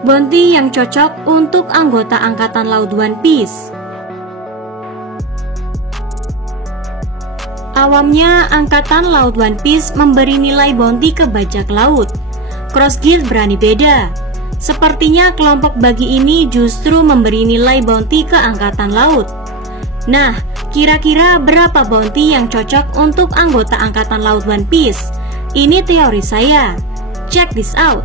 bounty yang cocok untuk anggota Angkatan Laut One Piece. Awamnya, Angkatan Laut One Piece memberi nilai bounty ke bajak laut. Cross Guild berani beda. Sepertinya kelompok bagi ini justru memberi nilai bounty ke Angkatan Laut. Nah, kira-kira berapa bounty yang cocok untuk anggota Angkatan Laut One Piece? Ini teori saya. Check this out.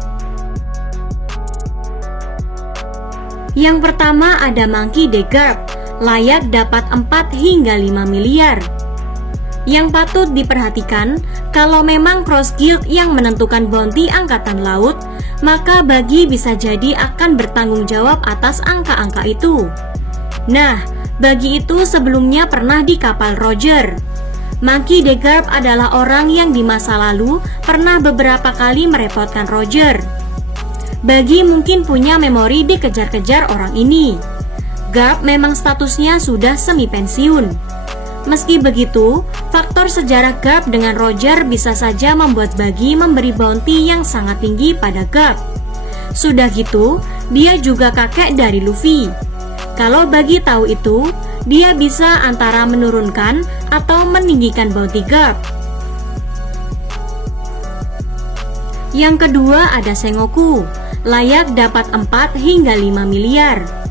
Yang pertama ada Monkey D. Garp, layak dapat 4 hingga 5 miliar. Yang patut diperhatikan, kalau memang Cross Guild yang menentukan bounty Angkatan Laut, maka Buggy bisa jadi akan bertanggung jawab atas angka-angka itu. Nah, Buggy itu sebelumnya pernah di kapal Roger. Monkey D. Garp adalah orang yang di masa lalu pernah beberapa kali merepotkan Roger. Buggy mungkin punya memori dikejar-kejar orang ini. Garp memang statusnya sudah semi pensiun. Meski begitu, faktor sejarah Garp dengan Roger bisa saja membuat Buggy memberi bounty yang sangat tinggi pada Garp. Sudah gitu, dia juga kakek dari Luffy. Kalau Buggy tahu itu, dia bisa antara menurunkan atau meninggikan bounty Garp. Yang kedua ada Sengoku, layak dapat 4 hingga 5 miliar.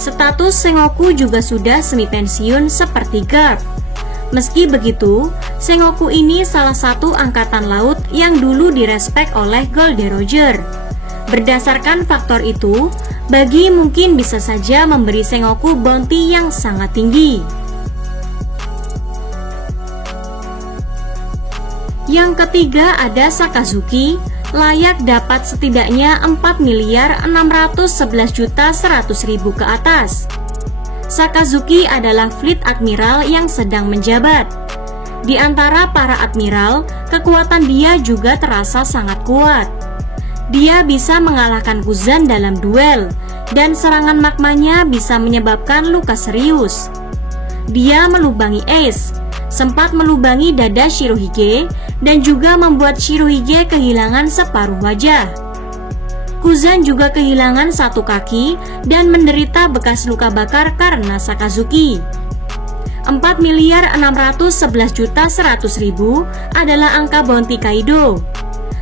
Status Sengoku juga sudah semi pensiun seperti Garp. Meski begitu, Sengoku ini salah satu angkatan laut yang dulu direspek oleh Goldie Roger. Berdasarkan faktor itu, Buggy mungkin bisa saja memberi Sengoku bounty yang sangat tinggi. Yang ketiga ada Sakazuki, layak dapat setidaknya 4.611.100.000 ke atas. Sakazuki adalah Fleet Admiral yang sedang menjabat. Di antara para admiral, kekuatan dia juga terasa sangat kuat. Dia bisa mengalahkan Kuzan dalam duel, dan serangan magmanya bisa menyebabkan luka serius. Dia melubangi Ace, sempat melubangi dada Shirohige, dan juga membuat Shirohige kehilangan separuh wajah. Kuzan juga kehilangan satu kaki dan menderita bekas luka bakar karena Sakazuki. 4.611.100.000 adalah angka bounty Kaido.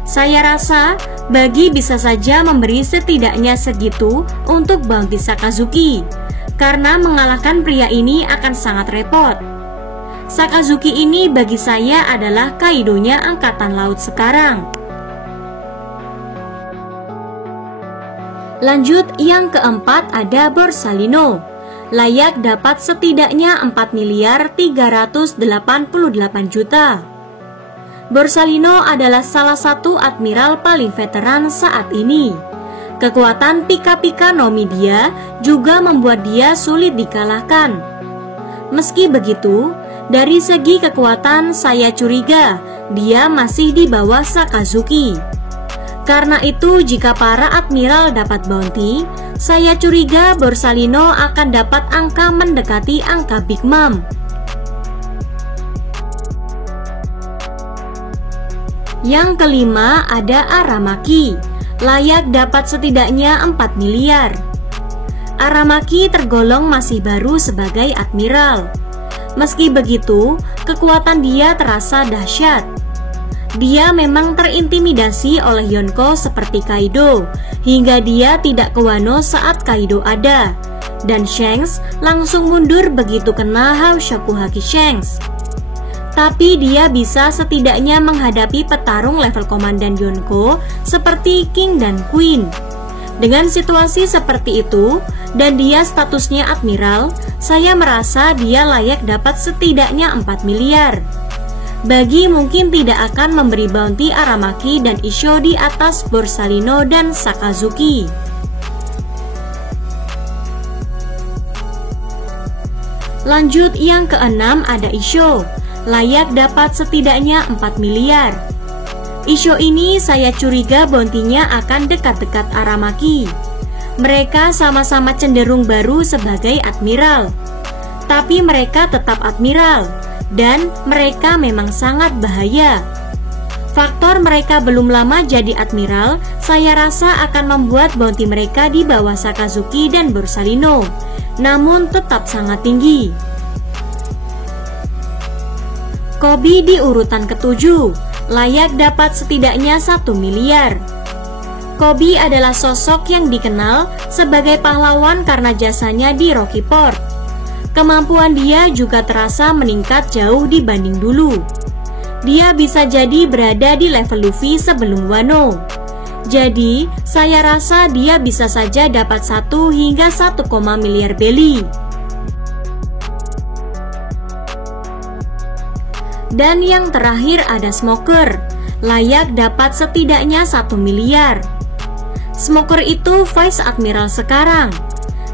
Saya rasa Buggy bisa saja memberi setidaknya segitu untuk bounty Sakazuki, karena mengalahkan pria ini akan sangat repot. Sakazuki ini bagi saya adalah Kaidonya Angkatan Laut sekarang. Lanjut, yang keempat ada Borsalino, layak dapat setidaknya 4.388.000.000. Borsalino adalah salah satu admiral paling veteran saat ini. Kekuatan pika-pika no Mi dia juga membuat dia sulit dikalahkan. Meski begitu, dari segi kekuatan saya curiga dia masih di bawah Sakazuki. Karena itu jika para admiral dapat bounty, saya curiga Borsalino akan dapat angka mendekati angka Big Mom. Yang kelima ada Aramaki, layak dapat setidaknya 4 miliar. Aramaki tergolong masih baru sebagai admiral. Meski begitu, kekuatan dia terasa dahsyat. Dia memang terintimidasi oleh Yonko seperti Kaido, hingga dia tidak ke Wano saat Kaido ada. Dan Shanks langsung mundur begitu kena Haushoku Haki Shanks. Tapi dia bisa setidaknya menghadapi petarung level komandan Yonko seperti King dan Queen. Dengan situasi seperti itu, dan dia statusnya admiral, saya merasa dia layak dapat setidaknya 4 miliar. Buggy mungkin tidak akan memberi bounty Aramaki dan Issho di atas Borsalino dan Sakazuki. Lanjut, yang keenam ada Issho, layak dapat setidaknya 4 miliar. Issho ini saya curiga bounty-nya akan dekat-dekat Aramaki. Mereka sama-sama cenderung baru sebagai admiral, tapi mereka tetap admiral, dan mereka memang sangat bahaya. Faktor mereka belum lama jadi admiral, saya rasa akan membuat bounty mereka di bawah Sakazuki dan Borsalino, namun tetap sangat tinggi. Kobe di urutan ke-7, layak dapat setidaknya 1 miliar. Kobe adalah sosok yang dikenal sebagai pahlawan karena jasanya di Rocky Port. Kemampuan dia juga terasa meningkat jauh dibanding dulu. Dia bisa jadi berada di level Luffy sebelum Wano. Jadi, saya rasa dia bisa saja dapat 1 hingga 1, miliar belly. Dan yang terakhir ada Smoker, layak dapat setidaknya 1 miliar. Smoker itu Vice Admiral sekarang.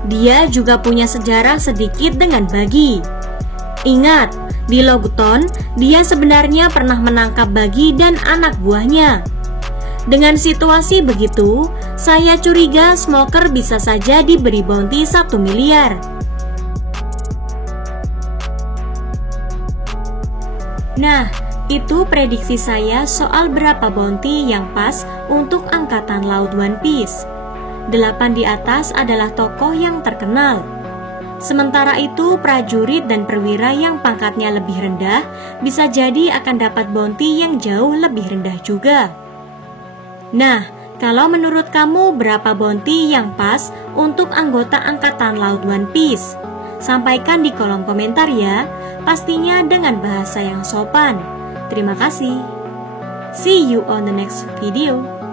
Dia juga punya sejarah sedikit dengan Buggy. Ingat, di Loguton, dia sebenarnya pernah menangkap Buggy dan anak buahnya. Dengan situasi begitu, saya curiga Smoker bisa saja diberi bounty 1 miliar. Nah, itu prediksi saya soal berapa bounty yang pas untuk Angkatan Laut One Piece. 8 di atas adalah tokoh yang terkenal. Sementara itu, prajurit dan perwira yang pangkatnya lebih rendah bisa jadi akan dapat bounty yang jauh lebih rendah juga. Nah, kalau menurut kamu berapa bounty yang pas untuk anggota Angkatan Laut One Piece? Sampaikan di kolom komentar ya, pastinya dengan bahasa yang sopan. Terima kasih. See you on the next video.